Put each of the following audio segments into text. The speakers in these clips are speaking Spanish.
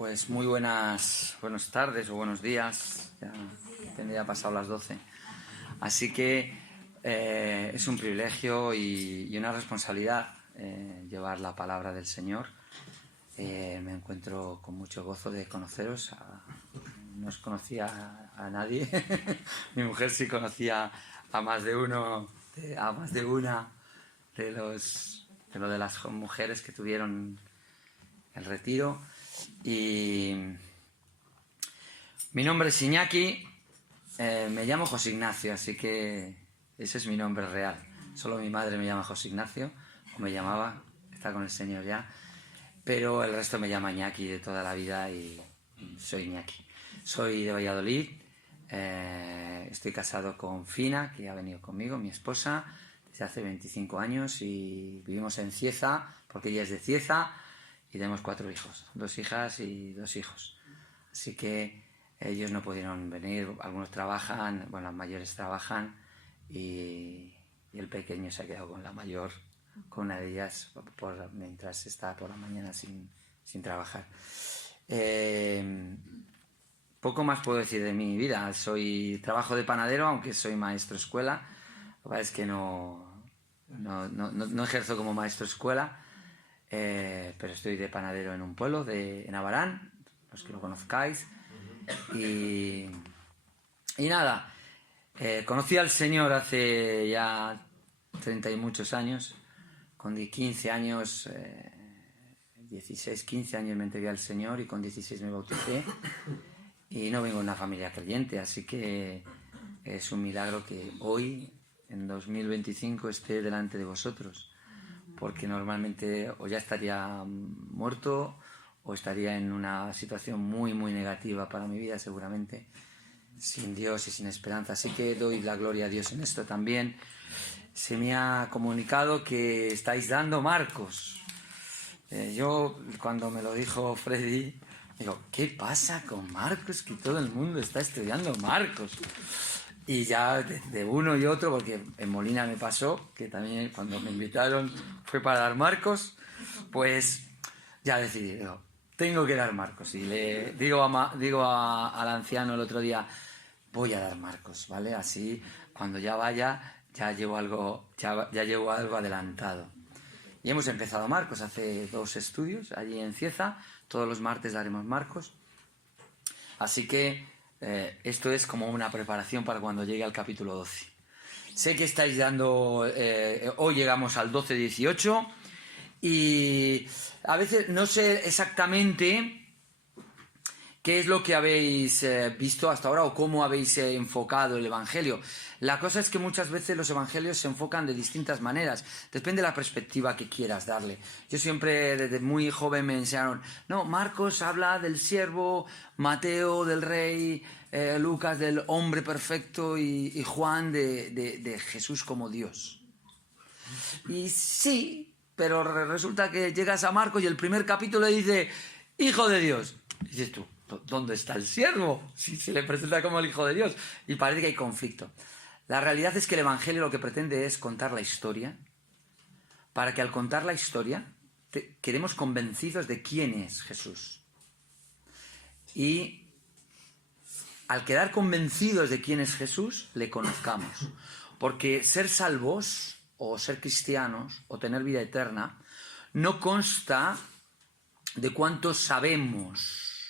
Pues muy buenas tardes o buenos días, ya tendría pasado las 12. Así que es un privilegio y una responsabilidad llevar la palabra del Señor. Me encuentro con mucho gozo de conoceros. No os conocía a nadie. Mi mujer sí conocía a más de uno, a más de una de las mujeres que tuvieron el retiro. Y mi nombre es Iñaki, me llamo José Ignacio, así que ese es mi nombre real. Solo mi madre me llama José Ignacio, o me llamaba, está con el Señor ya, pero el resto me llama Iñaki de toda la vida y soy Iñaki. Soy de Valladolid, estoy casado con Fina, que ha venido conmigo, mi esposa, desde hace 25 años y vivimos en Cieza, porque ella es de Cieza. Y tenemos 4 hijos, 2 hijas y 2 hijos. Así que ellos no pudieron venir, algunos trabajan, bueno, las mayores trabajan y el pequeño se ha quedado con la mayor, con una de ellas, mientras está por la mañana sin trabajar. Poco más puedo decir de mi vida. Trabajo de panadero, aunque soy maestro escuela. Lo que pasa es que no ejerzo como maestro escuela. Pero estoy de panadero en un pueblo en Abarán, los que lo conozcáis. Y nada, conocí al Señor hace ya 30 y muchos años. Con 15 años, 16, 15 años me entregué al Señor y con 16 me bauticé. Y no vengo de una familia creyente, así que es un milagro que hoy, en 2025, esté delante de vosotros. Porque normalmente o ya estaría muerto o estaría en una situación muy, muy negativa para mi vida seguramente, sin Dios y sin esperanza. Así que doy la gloria a Dios en esto también. Se me ha comunicado que estáis dando Marcos. Yo, cuando me lo dijo Freddy, digo, ¿qué pasa con Marcos? Que todo el mundo está estudiando Marcos. Y ya de uno y otro, porque en Molina me pasó, que también cuando me invitaron fue para dar Marcos, pues ya decidí, digo, tengo que dar Marcos. Y le digo al anciano el otro día, voy a dar Marcos, ¿vale? Así, cuando ya vaya, ya llevo algo adelantado. Y hemos empezado Marcos, hace 2 estudios allí en Cieza, todos los martes daremos Marcos. Así que esto es como una preparación para cuando llegue al capítulo 12. Sé que estáis dando... hoy llegamos al 12-18 y a veces no sé exactamente qué es lo que habéis visto hasta ahora o cómo habéis enfocado el Evangelio. La cosa es que muchas veces los Evangelios se enfocan de distintas maneras. Depende de la perspectiva que quieras darle. Yo siempre, desde muy joven, me enseñaron, no, Marcos habla del siervo, Mateo del rey, Lucas del hombre perfecto y Juan de Jesús como Dios. Y sí, pero resulta que llegas a Marcos y el primer capítulo dice, Hijo de Dios. Y dices tú, ¿dónde está el siervo? Si se le presenta como el Hijo de Dios. Y parece que hay conflicto. La realidad es que el Evangelio lo que pretende es contar la historia, para que al contar la historia quedemos convencidos de quién es Jesús. Y al quedar convencidos de quién es Jesús, le conozcamos. Porque ser salvos, o ser cristianos, o tener vida eterna, no consta de cuánto sabemos,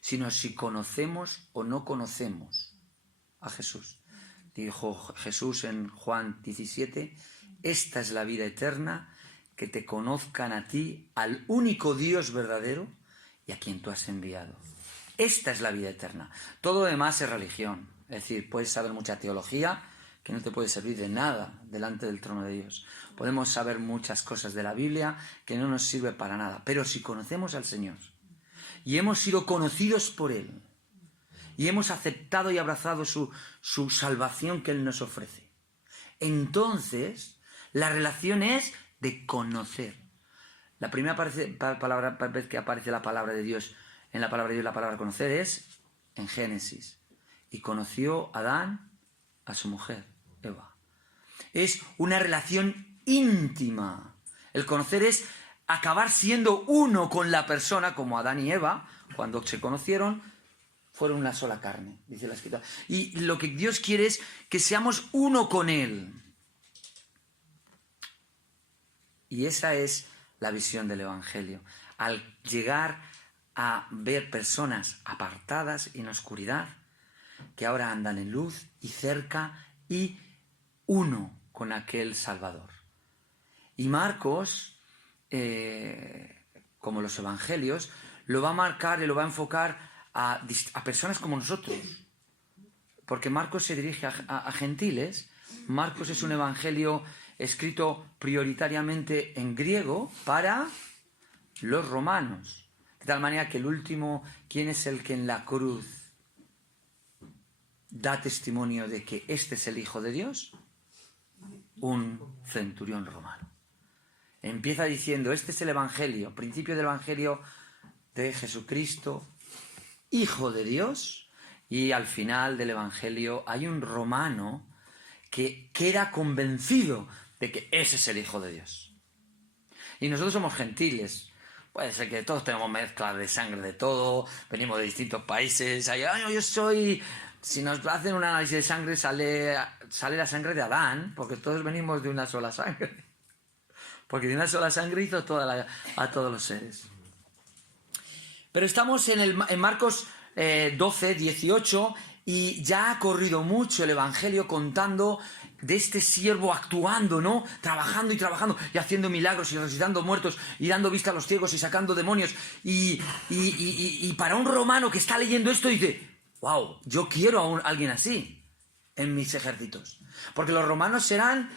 sino si conocemos o no conocemos a Jesús. Dijo Jesús en Juan 17, esta es la vida eterna, que te conozcan a ti, al único Dios verdadero y a quien tú has enviado. Esta es la vida eterna. Todo lo demás es religión. Es decir, puedes saber mucha teología que no te puede servir de nada delante del trono de Dios. Podemos saber muchas cosas de la Biblia que no nos sirve para nada. Pero si conocemos al Señor y hemos sido conocidos por Él, y hemos aceptado y abrazado su salvación que Él nos ofrece, entonces la relación es de conocer. La primera vez que aparece la palabra de Dios, en la palabra de Dios, la palabra conocer es en Génesis. Y conoció Adán a su mujer, Eva. Es una relación íntima. El conocer es acabar siendo uno con la persona, como Adán y Eva, cuando se conocieron, fueron una sola carne, dice la Escritura. Y lo que Dios quiere es que seamos uno con Él. Y esa es la visión del Evangelio. Al llegar a ver personas apartadas en oscuridad, que ahora andan en luz y cerca y uno con aquel Salvador. Y Marcos, como los Evangelios, lo va a marcar y lo va a enfocar a personas como nosotros. Porque Marcos se dirige a gentiles. Marcos es un evangelio escrito prioritariamente en griego para los romanos. De tal manera que el último, ¿quién es el que en la cruz da testimonio de que este es el Hijo de Dios? Un centurión romano. Empieza diciendo, este es el evangelio, principio del evangelio de Jesucristo, Hijo de Dios, y al final del evangelio hay un romano que queda convencido de que ese es el Hijo de Dios. Y nosotros somos gentiles. Puede ser que todos tenemos mezcla de sangre de todo, venimos de distintos países. Yo soy... Si nos hacen un análisis de sangre, sale la sangre de Adán, porque todos venimos de una sola sangre. Porque de una sola sangre hizo a todos los seres. Pero estamos en Marcos 12, 18, y ya ha corrido mucho el Evangelio contando de este siervo actuando, ¿no? Trabajando y trabajando y haciendo milagros y resucitando muertos y dando vista a los ciegos y sacando demonios. Y para un romano que está leyendo esto dice, wow, yo quiero a alguien así en mis ejércitos. Porque los romanos eran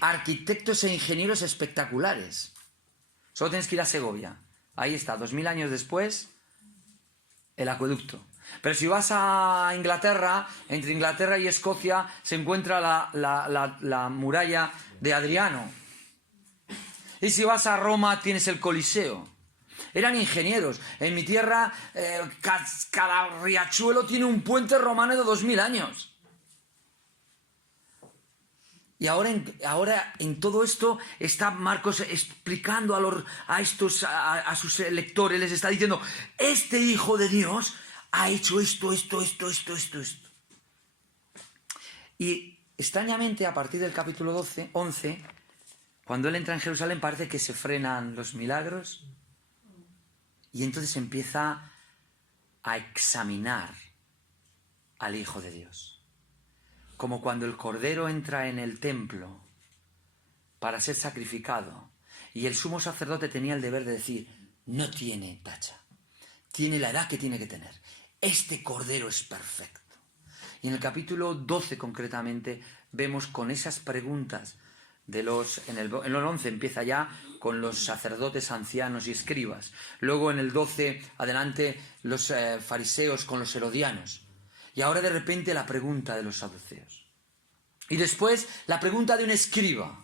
arquitectos e ingenieros espectaculares. Solo tienes que ir a Segovia. Ahí está, 2000 años después, el acueducto. Pero si vas a Inglaterra, entre Inglaterra y Escocia se encuentra la muralla de Adriano. Y si vas a Roma tienes el Coliseo. Eran ingenieros. En mi tierra, cada riachuelo tiene un puente romano de 2000 años. Y ahora en todo esto está Marcos explicando a sus lectores, les está diciendo, este Hijo de Dios ha hecho esto. Y extrañamente, a partir del capítulo 11, cuando él entra en Jerusalén, parece que se frenan los milagros y entonces empieza a examinar al Hijo de Dios. Como cuando el Cordero entra en el templo para ser sacrificado y el sumo sacerdote tenía el deber de decir, no tiene tacha, tiene la edad que tiene que tener. Este Cordero es perfecto. Y en el capítulo 12 concretamente vemos con esas preguntas en el 11 empieza ya con los sacerdotes ancianos y escribas. Luego en el 12 adelante los fariseos con los herodianos. Y ahora de repente la pregunta de los saduceos. Y después la pregunta de un escriba.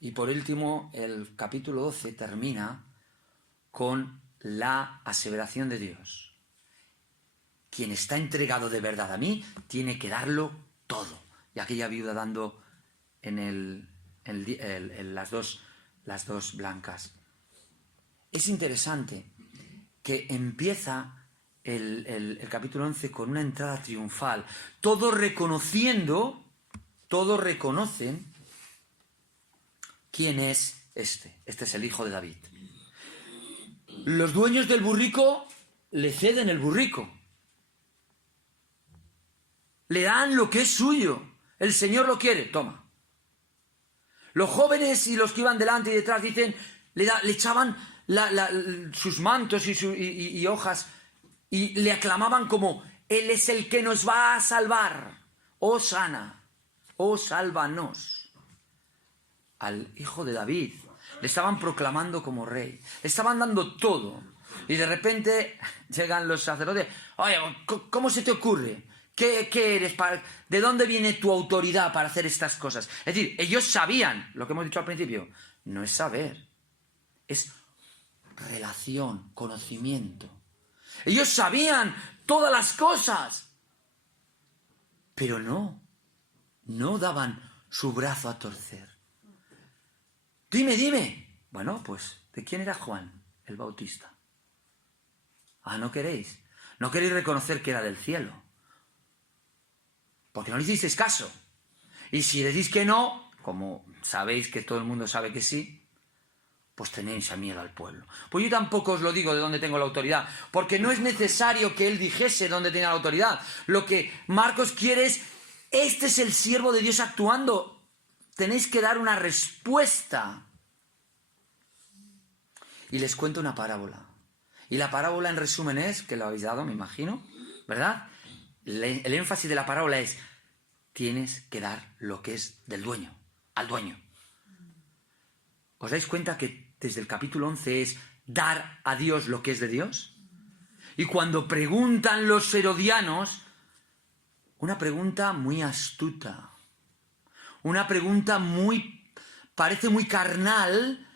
Y por último el capítulo 12 termina con la aseveración de Dios. Quien está entregado de verdad a mí tiene que darlo todo. Y aquella viuda dando en las dos blancas. Es interesante que empieza el capítulo 11 con una entrada triunfal. Todos reconocen quién es este. Este es el Hijo de David. Los dueños del burrico le ceden el burrico. Le dan lo que es suyo. El Señor lo quiere, toma. Los jóvenes y los que iban delante y detrás dicen, le echaban sus mantos y hojas y le aclamaban como, Él es el que nos va a salvar. Oh sana, oh sálvanos. Al Hijo de David le estaban proclamando como rey. Le estaban dando todo. Y de repente llegan los sacerdotes. Oye, ¿cómo se te ocurre? ¿Qué eres? ¿De dónde viene tu autoridad para hacer estas cosas? Es decir, ellos sabían, lo que hemos dicho al principio, no es saber, es relación, conocimiento. Ellos sabían todas las cosas, pero no daban su brazo a torcer. Dime. Bueno, pues, ¿de quién era Juan el Bautista? Ah, ¿no queréis? No queréis reconocer que era del cielo. Porque no le hicisteis caso. Y si decís que no, como sabéis que todo el mundo sabe que sí, pues tenéis a miedo al pueblo. Pues yo tampoco os lo digo de dónde tengo la autoridad, porque no es necesario que él dijese dónde tenía la autoridad. Lo que Marcos quiere es, este es el siervo de Dios actuando. Tenéis que dar una respuesta. Y les cuento una parábola. Y la parábola en resumen es, que lo habéis dado, me imagino, ¿verdad? El énfasis de la parábola es, tienes que dar lo que es del dueño, al dueño. ¿Os dais cuenta que desde el capítulo 11 es dar a Dios lo que es de Dios? Y cuando preguntan los herodianos, una pregunta muy astuta, una pregunta parece muy carnal,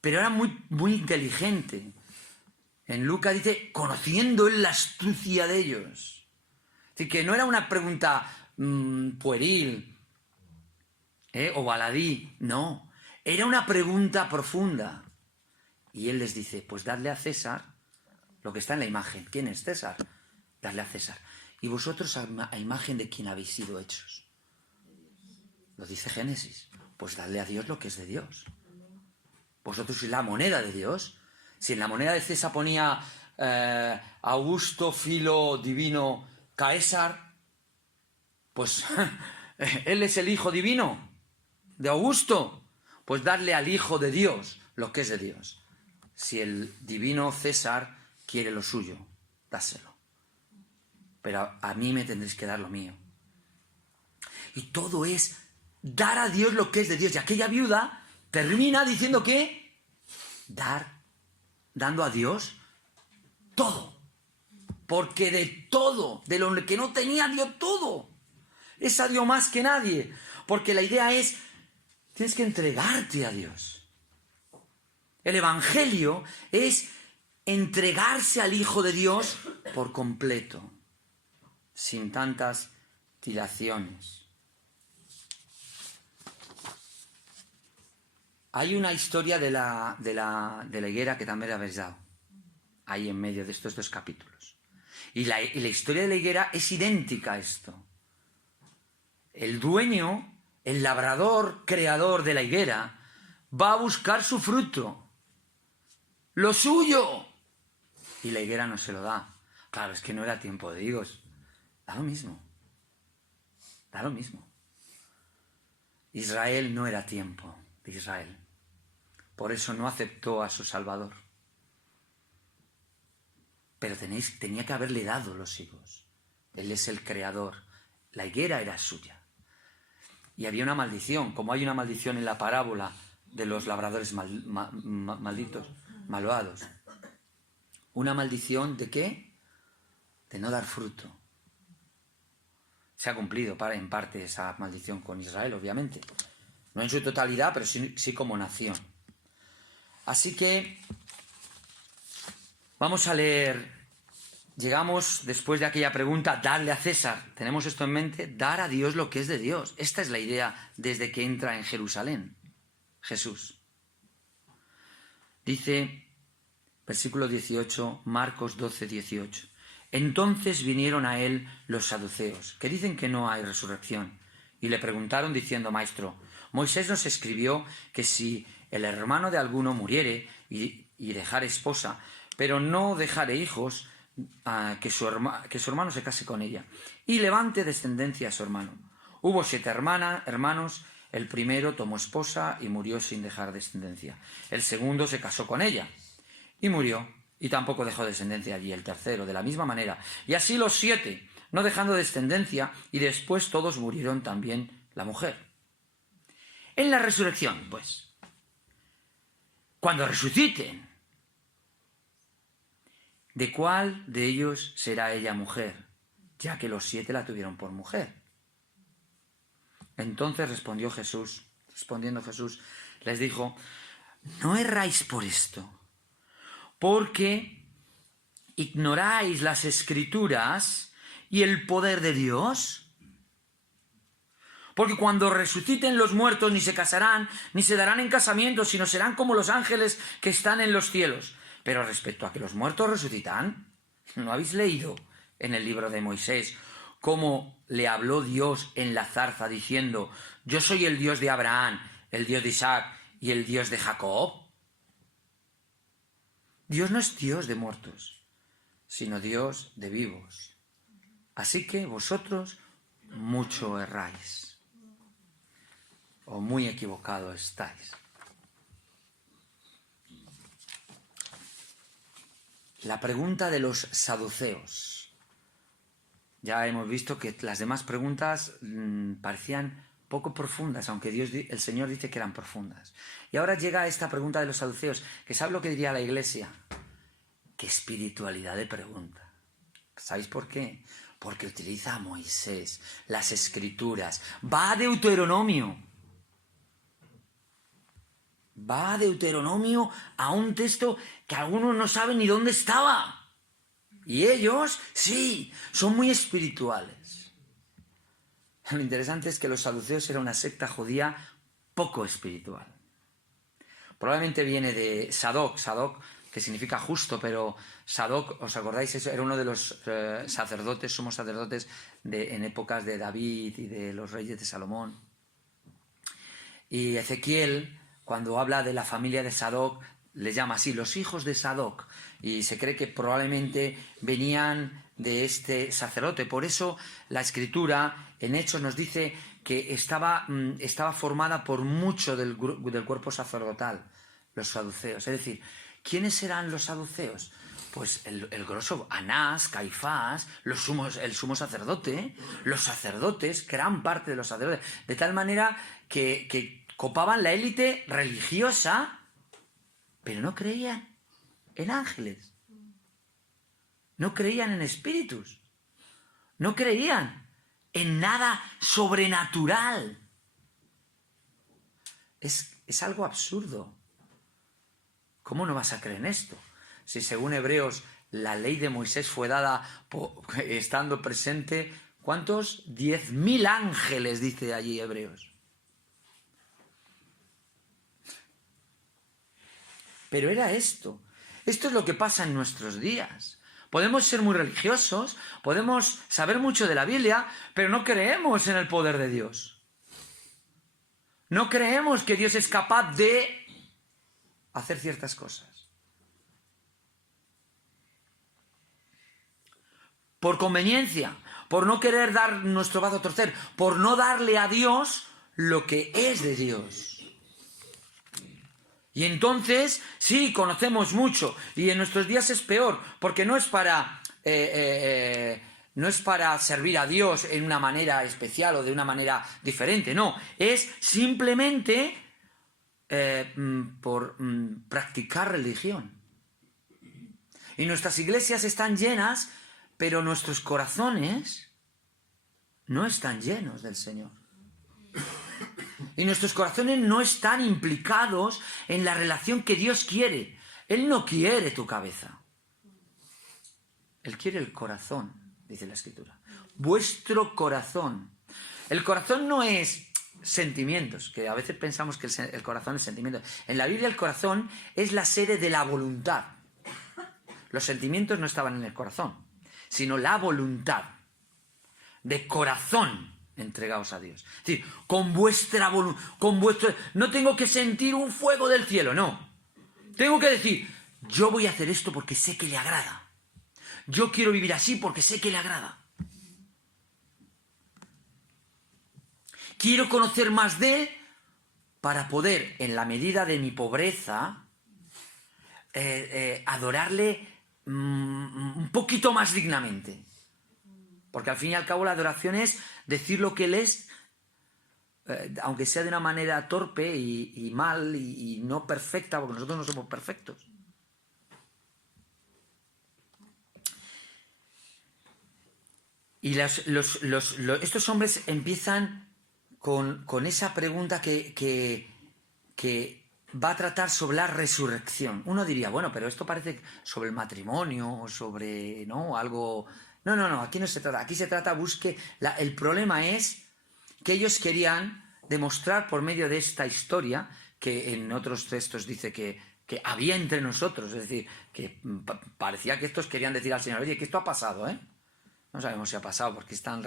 pero era muy inteligente. En Lucas dice, conociendo él la astucia de ellos. Es decir, que no era una pregunta pueril o baladí, no. Era una pregunta profunda. Y él les dice, pues dadle a César lo que está en la imagen. ¿Quién es César? Dadle a César. Y vosotros a imagen de quién habéis sido hechos. Lo dice Génesis. Pues dadle a Dios lo que es de Dios. Vosotros sois la moneda de Dios. Si en la moneda de César ponía Augusto, Filo, Divino, Caesar, pues él es el hijo divino de Augusto. Pues darle al hijo de Dios lo que es de Dios. Si el divino César quiere lo suyo, dáselo. Pero a mí me tendréis que dar lo mío. Y todo es dar a Dios lo que es de Dios. Y aquella viuda termina diciendo que dando a Dios todo. Porque de todo, de lo que no tenía, dio todo. Esa dio más que nadie. Porque la idea es, tienes que entregarte a Dios. El Evangelio es entregarse al Hijo de Dios por completo, sin tantas dilaciones. Hay una historia de la higuera que también habéis dado, ahí en medio de estos dos capítulos. Y la historia de la higuera es idéntica a esto. El dueño, el labrador, creador de la higuera, va a buscar su fruto, lo suyo, y la higuera no se lo da. Claro, es que no era tiempo de higos. Da lo mismo. Israel no era tiempo de Israel. Por eso no aceptó a su Salvador. Pero tenía que haberle dado los higos. Él es el creador. La higuera era suya. Y había una maldición, como hay una maldición en la parábola de los labradores malditos, malvados. ¿Una maldición de qué? De no dar fruto. Se ha cumplido en parte esa maldición con Israel, obviamente. No en su totalidad, pero sí como nación. Así que vamos a leer. Llegamos, después de aquella pregunta, darle a César. Tenemos esto en mente, dar a Dios lo que es de Dios. Esta es la idea desde que entra en Jerusalén Jesús. Dice, versículo 18, Marcos 12, 18. Entonces vinieron a él los saduceos, que dicen que no hay resurrección, y le preguntaron diciendo, Maestro, Moisés nos escribió que si el hermano de alguno muriere y dejare esposa, pero no dejare hijos, que su hermano se case con ella, y levante descendencia a su hermano. Hubo 7 hermanos, el primero tomó esposa y murió sin dejar descendencia. El segundo se casó con ella y murió, y tampoco dejó descendencia allí. El tercero, de la misma manera. Y así los 7, no dejando descendencia, y después todos murieron también la mujer. En la resurrección, pues, cuando resuciten, ¿de cuál de ellos será ella mujer? Ya que los 7 la tuvieron por mujer. Entonces respondiendo Jesús, les dijo, no erráis por esto, porque ignoráis las Escrituras y el poder de Dios. Porque cuando resuciten los muertos ni se casarán, ni se darán en casamiento, sino serán como los ángeles que están en los cielos. Pero respecto a que los muertos resucitan, ¿no habéis leído en el libro de Moisés cómo le habló Dios en la zarza diciendo: yo soy el Dios de Abraham, el Dios de Isaac y el Dios de Jacob? Dios no es Dios de muertos, sino Dios de vivos. Así que vosotros mucho erráis, o muy equivocados estáis. La pregunta de los saduceos. Ya hemos visto que las demás preguntas parecían poco profundas, aunque el Señor dice que eran profundas. Y ahora llega esta pregunta de los saduceos, que ¿sabe lo que diría la Iglesia? ¡Qué espiritualidad de pregunta! ¿Sabéis por qué? Porque utiliza a Moisés, las Escrituras, va a Deuteronomio. Va a Deuteronomio, a un texto que algunos no saben ni dónde estaba. Y ellos, sí, son muy espirituales. Lo interesante es que los saduceos eran una secta judía poco espiritual. Probablemente viene de Sadoc, que significa justo, pero Sadoc, ¿os acordáis? Eso era uno de los sacerdotes, sumos sacerdotes en épocas de David y de los reyes de Salomón. Y Ezequiel, cuando habla de la familia de Sadoc, le llama así, los hijos de Sadoc, y se cree que probablemente venían de este sacerdote. Por eso la Escritura en Hechos nos dice que estaba formada por mucho del cuerpo sacerdotal, los saduceos. Es decir, ¿quiénes eran los saduceos? Pues el grosso, Anás, Caifás, el sumo sacerdote, los sacerdotes, gran parte de los sacerdotes, de tal manera que copaban la élite religiosa, pero no creían en ángeles, no creían en espíritus, no creían en nada sobrenatural. Es algo absurdo. ¿Cómo no vas a creer en esto? Si según Hebreos la ley de Moisés fue dada estando presente, ¿cuántos? 10.000 ángeles, dice allí Hebreos. Pero era esto. Esto es lo que pasa en nuestros días. Podemos ser muy religiosos, podemos saber mucho de la Biblia, pero no creemos en el poder de Dios. No creemos que Dios es capaz de hacer ciertas cosas. Por conveniencia, por no querer dar nuestro brazo a torcer, por no darle a Dios lo que es de Dios. Y entonces, sí, conocemos mucho, y en nuestros días es peor, porque no es para servir a Dios en una manera especial o de una manera diferente, no, es simplemente por practicar religión. Y nuestras iglesias están llenas, pero nuestros corazones no están llenos del Señor. Y nuestros corazones no están implicados en la relación que Dios quiere. Él no quiere tu cabeza. Él quiere el corazón, dice la Escritura. Vuestro corazón. El corazón no es sentimientos, que a veces pensamos que el corazón es sentimientos. En la Biblia el corazón es la sede de la voluntad. Los sentimientos no estaban en el corazón, sino la voluntad. De corazón entregaos a Dios. Es decir, con vuestra voluntad, no tengo que sentir un fuego del cielo, no. Tengo que decir, yo voy a hacer esto porque sé que le agrada. Yo quiero vivir así porque sé que le agrada. Quiero conocer más de Él para poder, en la medida de mi pobreza, adorarle un poquito más dignamente. Porque al fin y al cabo la adoración es decir lo que Él es, aunque sea de una manera torpe y mal y no perfecta, porque nosotros no somos perfectos. Y estos hombres empiezan con esa pregunta que va a tratar sobre la resurrección. Uno diría, bueno, pero esto parece sobre el matrimonio o sobre, ¿no?, algo... No, aquí no se trata. Aquí se trata, el problema es que ellos querían demostrar por medio de esta historia, que en otros textos dice que había entre nosotros, es decir, que parecía que estos querían decir al Señor, oye, que esto ha pasado, ¿eh? No sabemos si ha pasado, porque es tan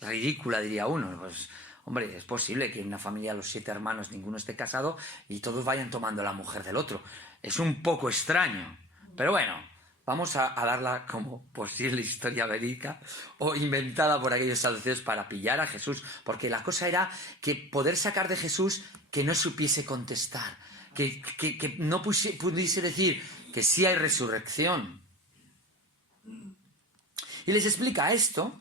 ridícula, diría uno. Pues, hombre, es posible que en una familia los 7 hermanos ninguno esté casado y todos vayan tomando la mujer del otro. Es un poco extraño, pero bueno, vamos a darla como posible historia verídica o inventada por aquellos saduceos para pillar a Jesús, porque la cosa era que poder sacar de Jesús que no supiese contestar, que no pudiese decir que sí hay resurrección. Y les explica esto,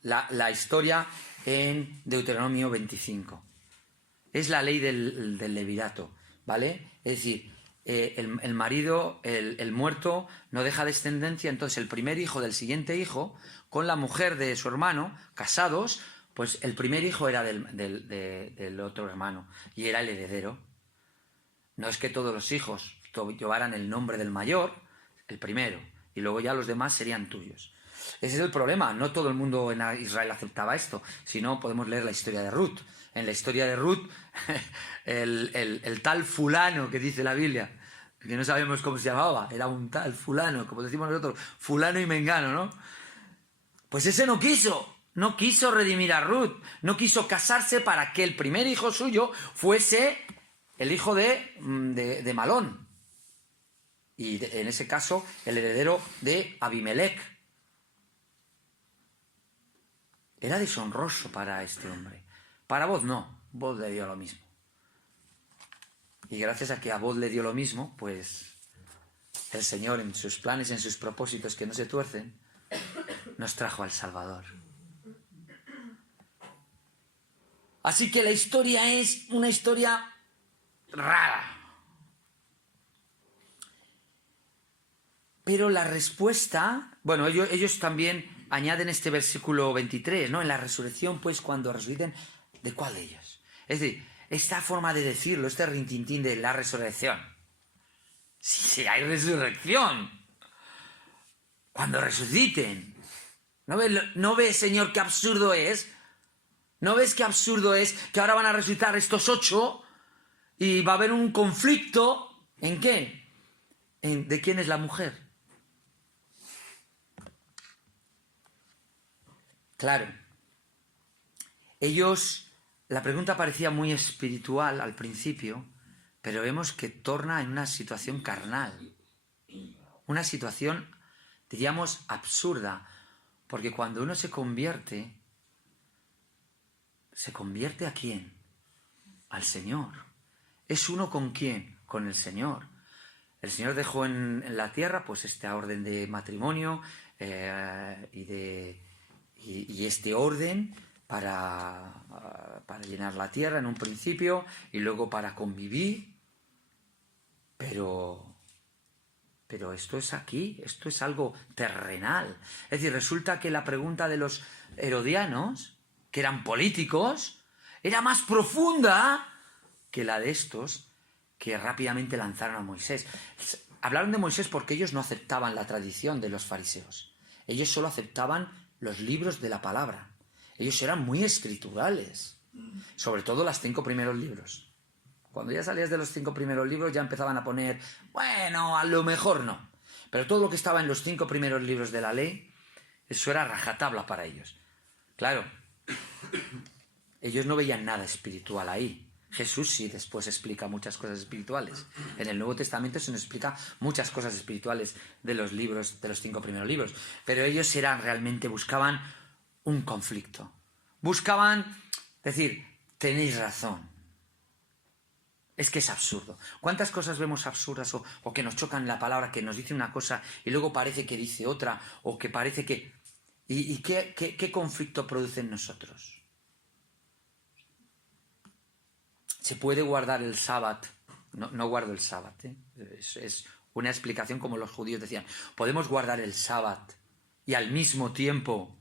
la historia en Deuteronomio 25. Es la ley del levirato, ¿vale? Es decir, el marido, el muerto, no deja descendencia, entonces el primer hijo del siguiente hijo, con la mujer de su hermano, casados, pues el primer hijo era del otro hermano y era el heredero. No es que todos los hijos llevaran el nombre del mayor, el primero, y luego ya los demás serían tuyos. Ese es el problema, no todo el mundo en Israel aceptaba esto, si no podemos leer la historia de Ruth. En la historia de Ruth, el tal fulano que dice la Biblia, que no sabemos cómo se llamaba, era un tal fulano, como decimos nosotros, fulano y mengano, ¿no? Pues ese no quiso redimir a Ruth, no quiso casarse para que el primer hijo suyo fuese el hijo de Malón. Y en ese caso, el heredero de Abimelech. Era deshonroso para este hombre. Para Boz no, Boz le dio lo mismo. Y gracias a que a Boz le dio lo mismo, pues el Señor en sus planes, en sus propósitos que no se tuercen, nos trajo al Salvador. Así que la historia es una historia rara. Pero la respuesta, bueno, ellos también añaden este versículo 23, ¿no? En la resurrección, pues, cuando resuciten, ¿de cuál de ellos? Es decir, esta forma de decirlo, este rintintín de la resurrección. Sí, hay resurrección. Cuando resuciten. ¿No ves, Señor, qué absurdo es? ¿No ves qué absurdo es que ahora van a resucitar estos 8 y va a haber un conflicto? ¿En qué? ¿De quién es la mujer? Claro, la pregunta parecía muy espiritual al principio, pero vemos que torna en una situación carnal, una situación, diríamos, absurda, porque cuando uno ¿se convierte ¿a quién? Al Señor. ¿Es uno con quién? Con el Señor. El Señor dejó en la tierra pues esta orden de matrimonio y este orden para llenar la tierra en un principio y luego para convivir, pero esto es aquí, esto es algo terrenal. Es decir, resulta que la pregunta de los herodianos, que eran políticos, era más profunda que la de estos que rápidamente lanzaron a Moisés. Hablaron de Moisés porque ellos no aceptaban la tradición de los fariseos. Ellos solo aceptaban los libros de la palabra. Ellos eran muy escriturales, sobre todo los 5 primeros libros. Cuando ya salías de los 5 primeros libros ya empezaban a poner, bueno, a lo mejor no. Pero todo lo que estaba en los 5 primeros libros de la ley, eso era rajatabla para ellos. Claro, ellos no veían nada espiritual ahí. Jesús sí después explica muchas cosas espirituales. En el Nuevo Testamento se nos explica muchas cosas espirituales de los libros, de los 5 primeros libros. Pero ellos buscaban un conflicto. Buscaban decir, tenéis razón. Es que es absurdo. ¿Cuántas cosas vemos absurdas o que nos chocan la palabra, que nos dice una cosa y luego parece que dice otra, o que parece que... ¿Y qué conflicto produce en nosotros? ¿Se puede guardar el sábado? No guardo el sábado, ¿eh? Es una explicación como los judíos decían. ¿Podemos guardar el sábado y al mismo tiempo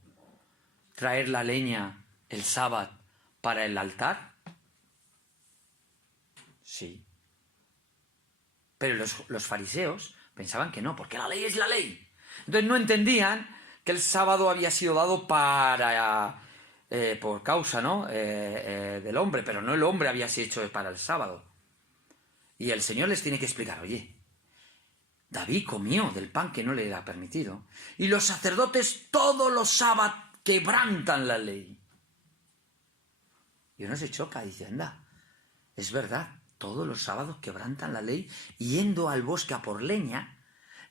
traer la leña el sábado para el altar? Sí. Pero los fariseos pensaban que no, porque la ley es la ley. Entonces no entendían que el sábado había sido dado para por causa, ¿no? Del hombre, pero no el hombre había sido hecho para el sábado. Y el Señor les tiene que explicar, oye, David comió del pan que no le era permitido, y los sacerdotes todos los sábados quebrantan la ley. Y uno se choca y dice, anda, es verdad, todos los sábados quebrantan la ley, yendo al bosque a por leña,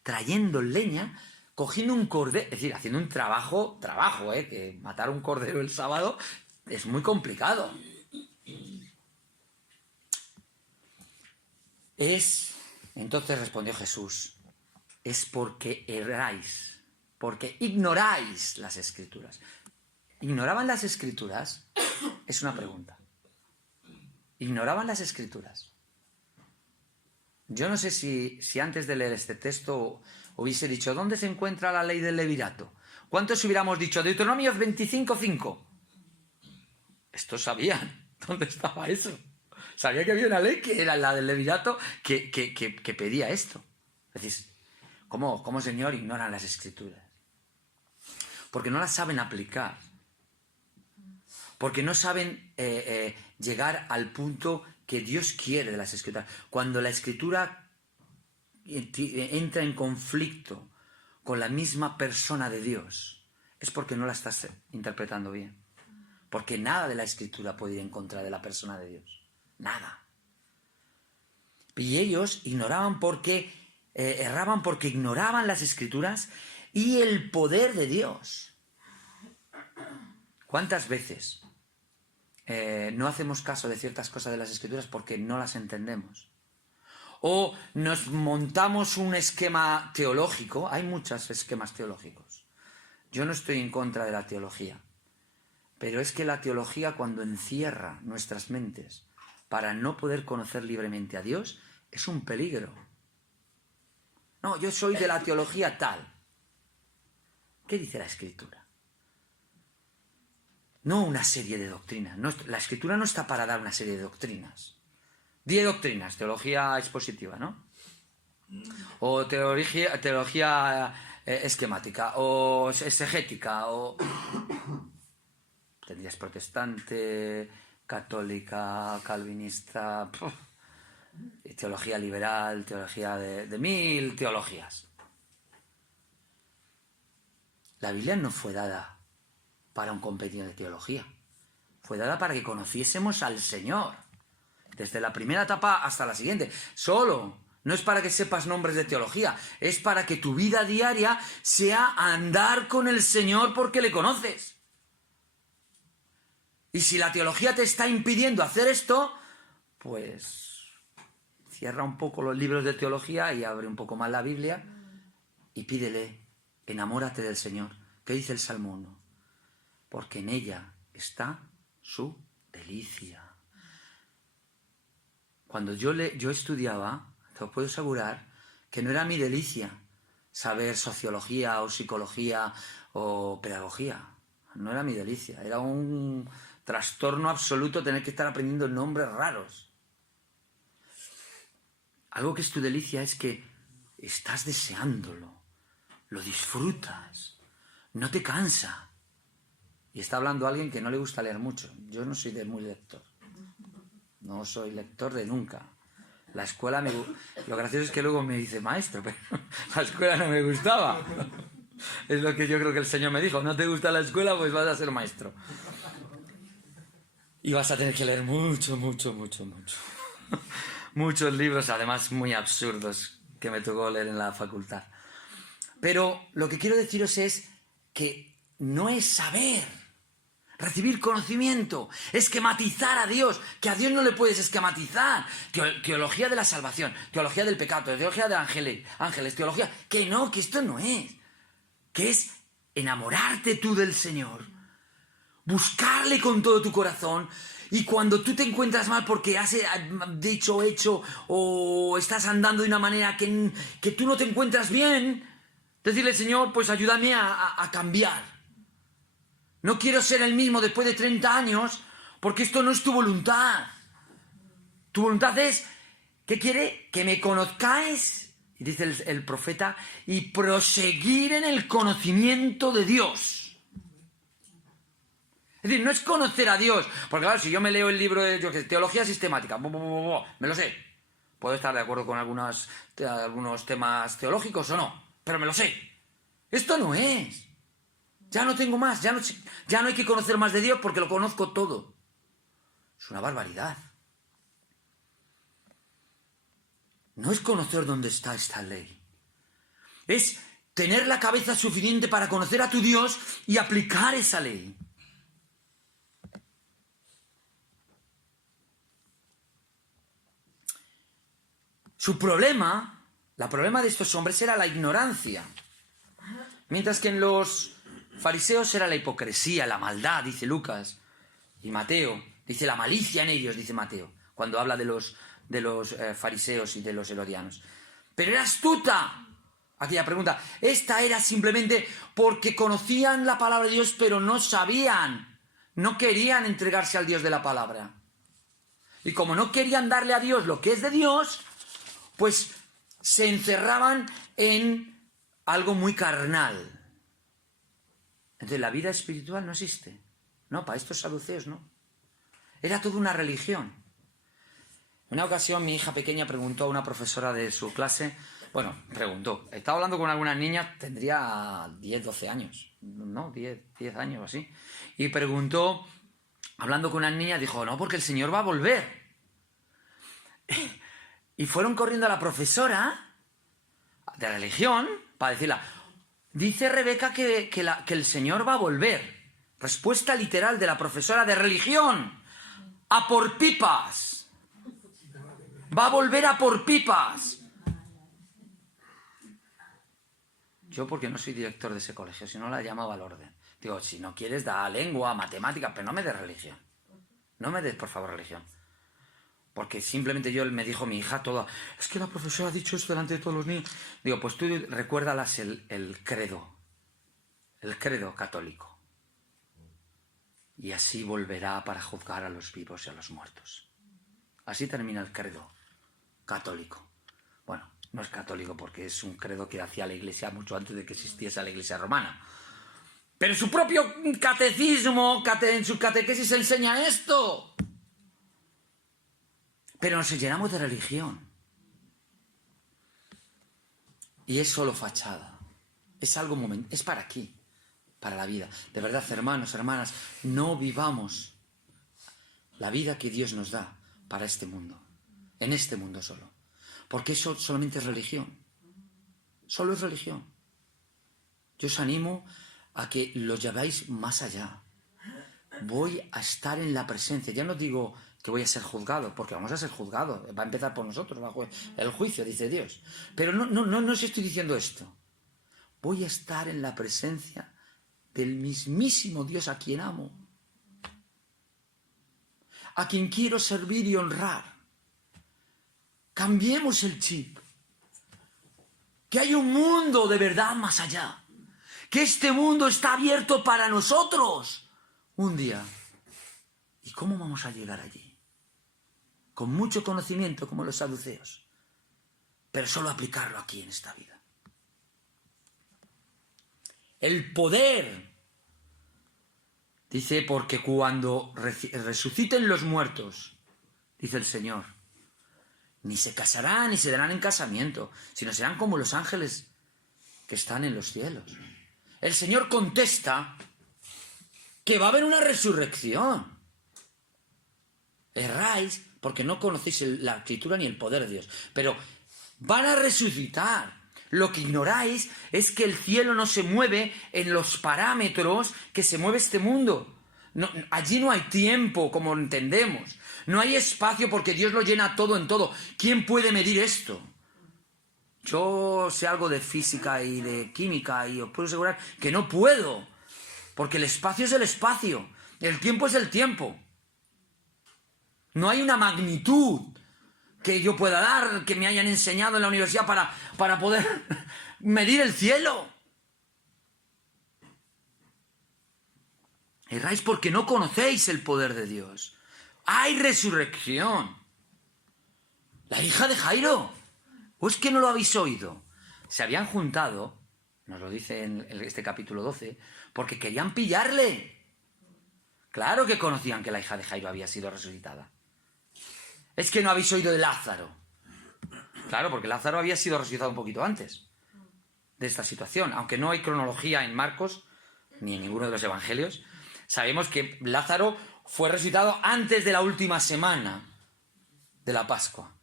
trayendo leña, cogiendo un cordero, es decir, haciendo un trabajo, que matar un cordero el sábado es muy complicado. Entonces respondió Jesús, es porque erráis, porque ignoráis las Escrituras. ¿Ignoraban las Escrituras? Es una pregunta. ¿Ignoraban las Escrituras? Yo no sé si antes de leer este texto hubiese dicho, ¿dónde se encuentra la ley del levirato? ¿Cuántos hubiéramos dicho? Deuteronomio 25:5. Estos sabían dónde estaba eso. Sabía que había una ley que era la del levirato que pedía esto. Es decir, ¿cómo Señor ignoran las Escrituras? Porque no las saben aplicar. Porque no saben llegar al punto que Dios quiere de las Escrituras. Cuando la Escritura entra en conflicto con la misma persona de Dios, es porque no la estás interpretando bien. Porque nada de la Escritura puede ir en contra de la persona de Dios. Nada. Y ellos ignoraban erraban porque ignoraban las Escrituras y el poder de Dios. ¿Cuántas veces no hacemos caso de ciertas cosas de las Escrituras porque no las entendemos? O nos montamos un esquema teológico. Hay muchos esquemas teológicos. Yo no estoy en contra de la teología. Pero es que la teología, cuando encierra nuestras mentes para no poder conocer libremente a Dios, es un peligro. No, yo soy de la teología tal. ¿Qué dice la Escritura? No una serie de doctrinas. No, la Escritura no está para dar una serie de doctrinas. 10 doctrinas, teología expositiva, ¿no? O teología esquemática, o exegética, o... Tendrías protestante, católica, calvinista, teología liberal, teología de 1000 teologías. La Biblia no fue dada para un compendio de teología. Fue dada para que conociésemos al Señor. Desde la primera etapa hasta la siguiente. Solo. No es para que sepas nombres de teología. Es para que tu vida diaria sea andar con el Señor porque le conoces. Y si la teología te está impidiendo hacer esto, pues cierra un poco los libros de teología y abre un poco más la Biblia y pídele, enamórate del Señor. ¿Qué dice el Salmo 1? Porque en ella está su delicia. Cuando yo estudiaba, te lo puedo asegurar, que no era mi delicia saber sociología o psicología o pedagogía. No era mi delicia, era un trastorno absoluto tener que estar aprendiendo nombres raros. Algo que es tu delicia es que estás deseándolo, lo disfrutas, no te cansa. Y está hablando alguien que no le gusta leer mucho. Yo no soy de muy lector. No soy lector de nunca. La escuela Lo gracioso es que luego me dice maestro, pero la escuela no me gustaba. Es lo que yo creo que el Señor me dijo. No te gusta la escuela, pues vas a ser maestro. Y vas a tener que leer mucho. Muchos libros, además muy absurdos, que me tocó leer en la facultad. Pero lo que quiero deciros es que no es saber, recibir conocimiento, esquematizar a Dios, que a Dios no le puedes esquematizar. Teología de la salvación, teología del pecado, teología de ángeles, teología... Que esto no es. Que es enamorarte tú del Señor, buscarle con todo tu corazón, y cuando tú te encuentras mal porque has dicho, hecho, o estás andando de una manera que tú no te encuentras bien, decirle, Señor, pues ayúdame a cambiar. No quiero ser el mismo después de 30 años, porque esto no es tu voluntad. Tu voluntad es, ¿qué quiere? Que me conozcáis, y dice el profeta, y proseguir en el conocimiento de Dios. Es decir, no es conocer a Dios. Porque claro, si yo me leo el libro de teología sistemática, me lo sé. Puedo estar de acuerdo con algunos temas teológicos o no, pero me lo sé. Esto no es. Ya no tengo más, ya no hay que conocer más de Dios porque lo conozco todo. Es una barbaridad. No es conocer dónde está esta ley. Es tener la cabeza suficiente para conocer a tu Dios y aplicar esa ley. Su problema, el problema de estos hombres era la ignorancia. Mientras que en los fariseos era la hipocresía, la maldad, dice Lucas. Y Mateo, dice la malicia en ellos, dice Mateo, cuando habla de los fariseos y de los herodianos. Pero era astuta aquella pregunta. Esta era simplemente porque conocían la palabra de Dios, pero no sabían, no querían entregarse al Dios de la palabra. Y como no querían darle a Dios lo que es de Dios, pues se encerraban en algo muy carnal. Entonces la vida espiritual no existe. No, para estos saduceos no. Era toda una religión. En una ocasión mi hija pequeña preguntó a una profesora de su clase, estaba hablando con algunas niñas, tendría 10, 12 años, no, 10 años o así, y preguntó, hablando con unas niñas, dijo, no, porque el Señor va a volver. Y fueron corriendo a la profesora de religión para decirle, dice Rebeca que el Señor va a volver. Respuesta literal de la profesora de religión. A por pipas. Va a volver a por pipas. Yo porque no soy director de ese colegio, si no la llamaba al orden. Digo, si no quieres da lengua, matemáticas, pero no me des religión. No me des, por favor, religión. Porque simplemente me dijo mi hija toda, es que la profesora ha dicho esto delante de todos los niños. Digo, pues tú recuérdalas el credo católico. Y así volverá para juzgar a los vivos y a los muertos. Así termina el credo católico. Bueno, no es católico porque es un credo que hacía la Iglesia mucho antes de que existiese la Iglesia romana. Pero en su propio catecismo, en su catequesis enseña esto. Pero nos llenamos de religión. Y es solo fachada. Es algo momentáneo. Es para aquí. Para la vida. De verdad, hermanos, hermanas, no vivamos la vida que Dios nos da para este mundo. En este mundo solo. Porque eso solamente es religión. Solo es religión. Yo os animo a que lo lleváis más allá. Voy a estar en la presencia. Ya no digo que voy a ser juzgado, porque vamos a ser juzgados. Va a empezar por nosotros bajo el juicio, dice Dios. Pero no os estoy diciendo esto. Voy a estar en la presencia del mismísimo Dios a quien amo, a quien quiero servir y honrar. Cambiemos el chip. Que hay un mundo de verdad más allá. Que este mundo está abierto para nosotros un día. ¿Y cómo vamos a llegar allí? Con mucho conocimiento como los saduceos, pero solo aplicarlo aquí en esta vida. El poder, dice, porque cuando resuciten los muertos, dice el Señor, ni se casarán ni se darán en casamiento, sino serán como los ángeles que están en los cielos. El Señor contesta que va a haber una resurrección. Erráis porque no conocéis la escritura ni el poder de Dios, pero van a resucitar. Lo que ignoráis es que el cielo no se mueve en los parámetros que se mueve este mundo. No, allí no hay tiempo, como entendemos. No hay espacio porque Dios lo llena todo en todo. ¿Quién puede medir esto? Yo sé algo de física y de química y os puedo asegurar que no puedo. Porque el espacio es el espacio. El tiempo es el tiempo. No hay una magnitud que yo pueda dar, que me hayan enseñado en la universidad para poder medir el cielo. Erráis porque no conocéis el poder de Dios. Hay resurrección. La hija de Jairo. ¿O es que no lo habéis oído? Se habían juntado, nos lo dice en este capítulo 12, porque querían pillarle. Claro que conocían que la hija de Jairo había sido resucitada. Es que no habéis oído de Lázaro. Claro, porque Lázaro había sido resucitado un poquito antes de esta situación. Aunque no hay cronología en Marcos, ni en ninguno de los evangelios, sabemos que Lázaro fue resucitado antes de la última semana de la Pascua.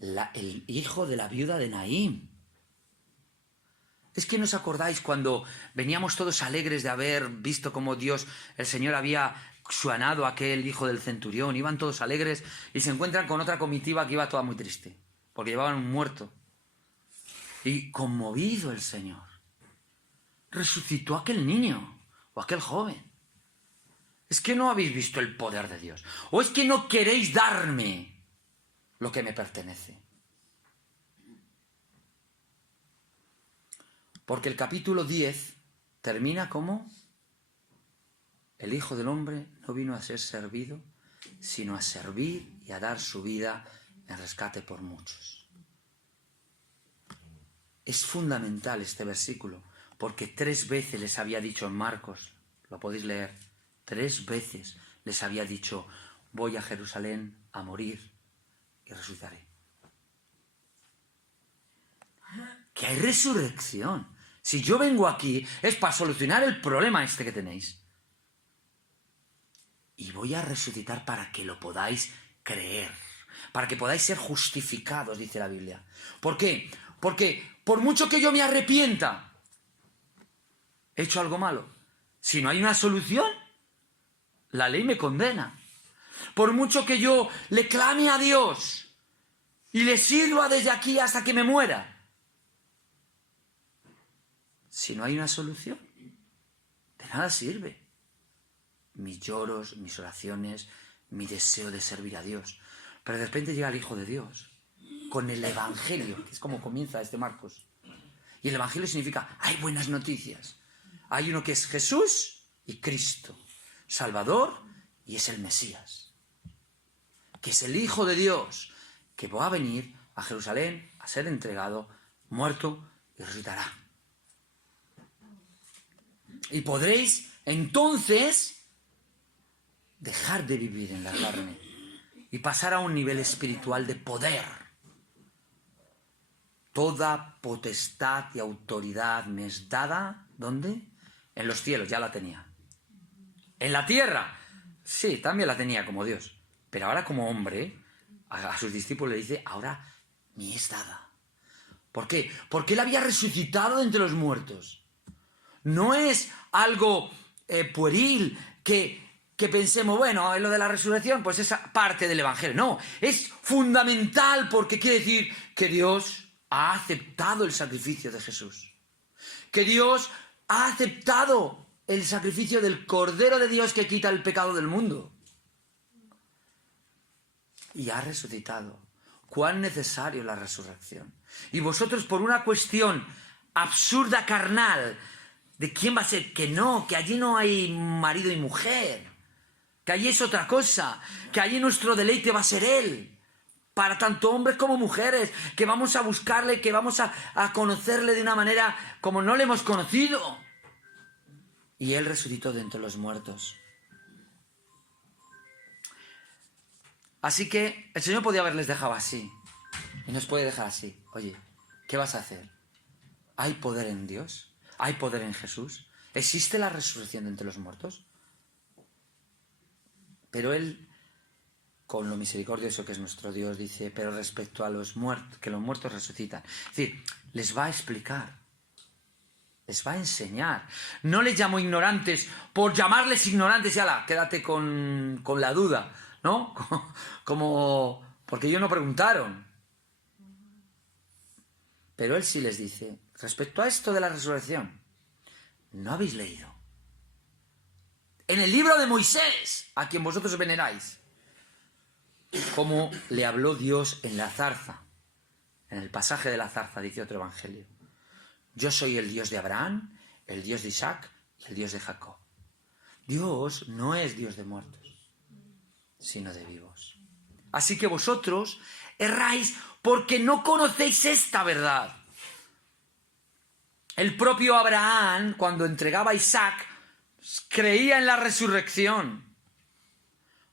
El hijo de la viuda de Naín. Es que no os acordáis cuando veníamos todos alegres de haber visto cómo Dios, el Señor, había sanado a aquel hijo del centurión. Iban todos alegres y se encuentran con otra comitiva que iba toda muy triste, porque llevaban un muerto. Y conmovido el Señor resucitó a aquel niño o aquel joven. Es que no habéis visto el poder de Dios. O es que no queréis darme lo que me pertenece. Porque el capítulo 10 termina como: el Hijo del Hombre no vino a ser servido, sino a servir y a dar su vida en rescate por muchos. Es fundamental este versículo, porque 3 veces les había dicho en Marcos, lo podéis leer, 3 veces les había dicho: voy a Jerusalén a morir y resucitaré. Que hay resurrección. Si yo vengo aquí es para solucionar el problema este que tenéis. Y voy a resucitar para que lo podáis creer, para que podáis ser justificados, dice la Biblia. ¿Por qué? Porque por mucho que yo me arrepienta, he hecho algo malo. Si no hay una solución, la ley me condena. Por mucho que yo le clame a Dios y le sirva desde aquí hasta que me muera, si no hay una solución, de nada sirve mis lloros, mis oraciones, mi deseo de servir a Dios. Pero de repente llega el Hijo de Dios con el Evangelio, que es como comienza este Marcos. Y el Evangelio significa: hay buenas noticias. Hay uno que es Jesús y Cristo, Salvador, y es el Mesías, que es el Hijo de Dios, que va a venir a Jerusalén a ser entregado, muerto y resucitará. Y podréis entonces dejar de vivir en la carne y pasar a un nivel espiritual de poder. Toda potestad y autoridad me es dada, ¿dónde? En los cielos, ya la tenía. En la tierra, sí, también la tenía como Dios. Pero ahora como hombre, a sus discípulos le dice: ahora me es dada. ¿Por qué? Porque él había resucitado de entre los muertos. No es algo pueril que pensemos, bueno, en lo de la resurrección, pues es parte del Evangelio. No, es fundamental, porque quiere decir que Dios ha aceptado el sacrificio de Jesús. Que Dios ha aceptado el sacrificio del Cordero de Dios que quita el pecado del mundo. Y ha resucitado. Cuán necesario es la resurrección. Y vosotros, por una cuestión absurda, carnal, ¿de quién va a ser? Que no, que allí no hay marido y mujer, que allí es otra cosa, que allí nuestro deleite va a ser Él, para tanto hombres como mujeres, que vamos a buscarle, que vamos a conocerle de una manera como no le hemos conocido. Y Él resucitó de entre los muertos. Así que el Señor podía haberles dejado así, y nos puede dejar así. Oye, ¿qué vas a hacer? ¿Hay poder en Dios? ¿Hay poder en Jesús? ¿Existe la resurrección de entre los muertos? Pero Él, con lo misericordioso que es nuestro Dios, dice: pero respecto a los muertos, que los muertos resucitan. Es decir, les va a explicar, les va a enseñar. No les llamo ignorantes por llamarles ignorantes y ala, quédate con la duda, ¿no? Como porque ellos no preguntaron. Pero Él sí les dice: respecto a esto de la resurrección, ¿no habéis leído en el libro de Moisés, a quien vosotros veneráis, cómo le habló Dios en la zarza? En el pasaje de la zarza dice otro evangelio: yo soy el Dios de Abraham, el Dios de Isaac y el Dios de Jacob. Dios no es Dios de muertos, sino de vivos. Así que vosotros erráis porque no conocéis esta verdad. El propio Abraham, cuando entregaba a Isaac, creía en la resurrección,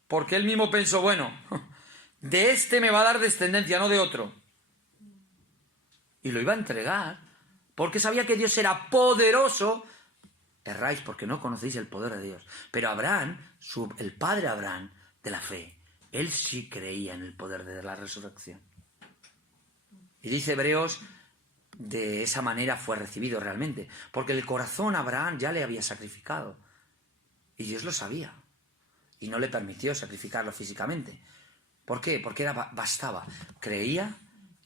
porque él mismo pensó, bueno, de este me va a dar descendencia, no de otro. Y lo iba a entregar, porque sabía que Dios era poderoso. Erráis porque no conocéis el poder de Dios. Pero Abraham, el padre Abraham de la fe, él sí creía en el poder de la resurrección. Y dice Hebreos, de esa manera fue recibido realmente, porque el corazón a Abraham ya le había sacrificado. Y Dios lo sabía. Y no le permitió sacrificarlo físicamente. ¿Por qué? Porque bastaba. Creía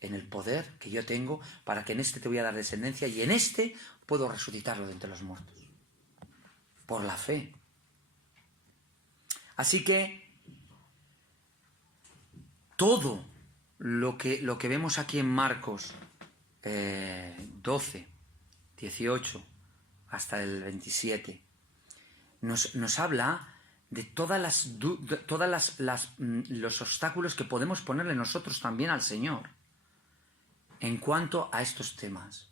en el poder que yo tengo para que en este te voy a dar descendencia y en este puedo resucitarlo de entre los muertos. Por la fe. Así que todo lo que vemos aquí en Marcos 12, 18 hasta el 27 nos habla de todas los obstáculos que podemos ponerle nosotros también al Señor en cuanto a estos temas.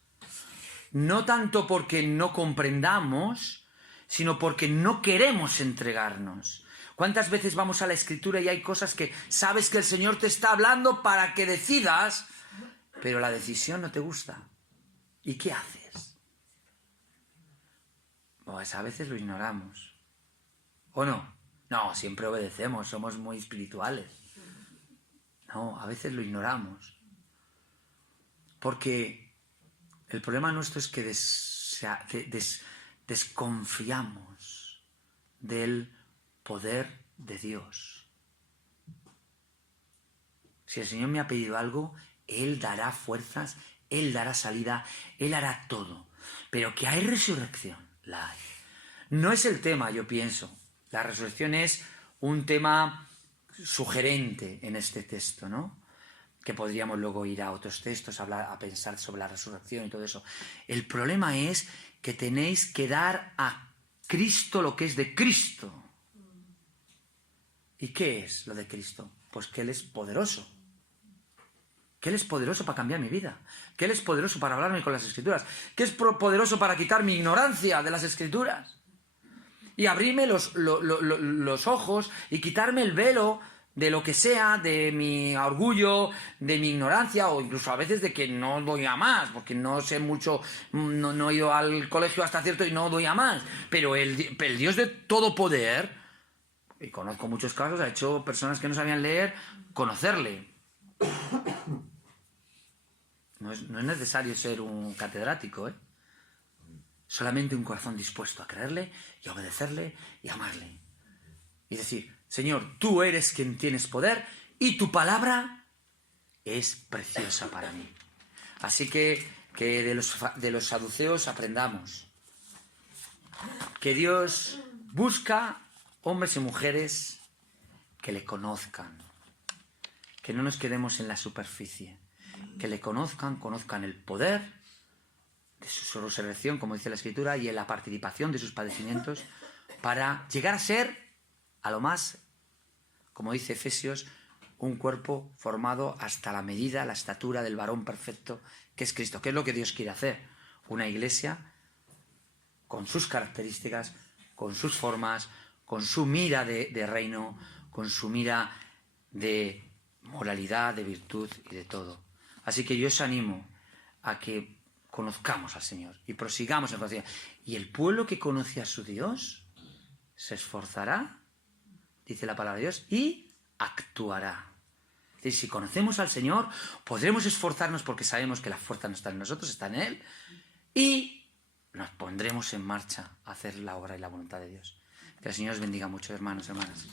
No tanto porque no comprendamos, sino porque no queremos entregarnos. ¿Cuántas veces vamos a la Escritura y hay cosas que sabes que el Señor te está hablando para que decidas, pero la decisión no te gusta? ¿Y qué haces? Pues a veces lo ignoramos. ¿O no? No, siempre obedecemos, somos muy espirituales. No, a veces lo ignoramos. Porque el problema nuestro es que desconfiamos del poder de Dios. Si el Señor me ha pedido algo, Él dará fuerzas, Él dará salida, Él hará todo. Pero que hay resurrección, la hay. No es el tema, yo pienso. La resurrección es un tema sugerente en este texto, ¿no? Que podríamos luego ir a otros textos, a pensar sobre la resurrección y todo eso. El problema es que tenéis que dar a Cristo lo que es de Cristo. ¿Y qué es lo de Cristo? Pues que Él es poderoso. Que Él es poderoso para cambiar mi vida. Que Él es poderoso para hablarme con las Escrituras. Que es poderoso para quitar mi ignorancia de las Escrituras. Y abrirme los ojos y quitarme el velo de lo que sea, de mi orgullo, de mi ignorancia, o incluso a veces de que no doy a más, porque no sé mucho, no he ido al colegio hasta cierto y no doy a más. Pero el Dios de todo poder, y conozco muchos casos, ha hecho personas que no sabían leer, conocerle. No es necesario ser un catedrático, ¿eh? Solamente un corazón dispuesto a creerle y a obedecerle y a amarle. Y decir, Señor, tú eres quien tienes poder y tu palabra es preciosa para mí. Así que de los saduceos aprendamos que Dios busca hombres y mujeres que le conozcan, que no nos quedemos en la superficie, que le conozcan el poder de su resurrección, como dice la Escritura, y en la participación de sus padecimientos, para llegar a ser, a lo más, como dice Efesios, un cuerpo formado hasta la medida, la estatura del varón perfecto, que es Cristo. ¿Qué es lo que Dios quiere hacer? Una iglesia con sus características, con sus formas, con su mira de reino, con su mira de moralidad, de virtud y de todo. Así que yo os animo a que conozcamos al Señor y prosigamos en conocimiento. Y el pueblo que conoce a su Dios se esforzará, dice la palabra de Dios, y actuará. Es decir, si conocemos al Señor, podremos esforzarnos porque sabemos que la fuerza no está en nosotros, está en Él, y nos pondremos en marcha a hacer la obra y la voluntad de Dios. Que el Señor os bendiga mucho, hermanos, hermanas.